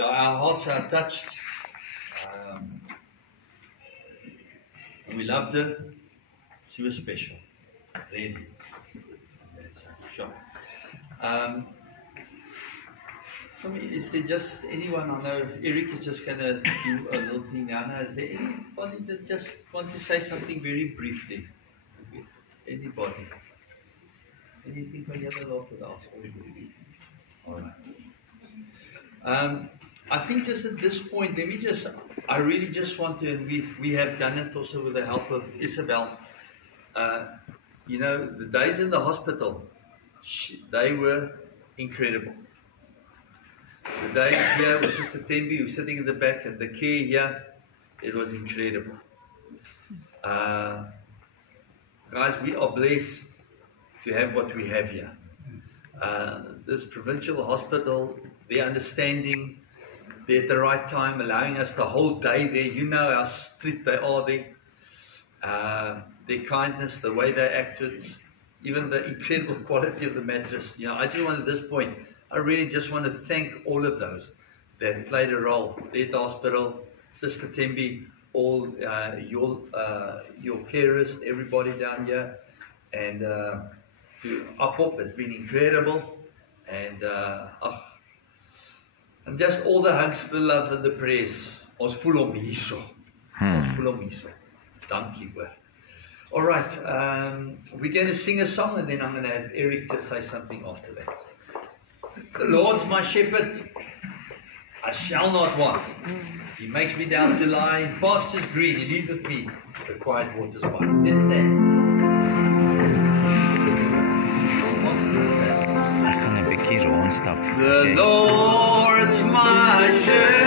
Yeah, our hearts are touched. And we loved her. She was special, really. That's sure. I mean, is there just anyone? I know Eric is just going to do a little thing now. Now, is there anybody that just wants to say something very briefly? Anybody? Anything from the other lot with us? All right. I think just at this point, I really just want to, and we have done it also with the help of Isabel. You know, the days in the hospital, they were incredible. The days here with Sister Tembi, who's sitting in the back, and the care here, it was incredible. Guys, we are blessed to have what we have here. This provincial hospital, their understanding, they're at the right time, allowing us the whole day there. You know how strict they are there. Their kindness, the way they acted, even the incredible quality of the mattress. You know, I just want at this point, I really just want to thank all of those that played a role. At the hospital, Sister Tembi, all your carers, everybody down here, and to Akop, it's been incredible, and just all the hugs, the love, and the prayers. Ons voel hom hierso. Ons voel hom hierso. Dankie hoor. All right, we're going to sing a song, and then I'm going to have Eric to say something after that. The Lord's my shepherd, I shall not want. He makes me down to lie in pastures green. He leads with me the quiet waters by. Let's stand. Ek gaan 'n bietjie rondstap. The Lord's my shepherd.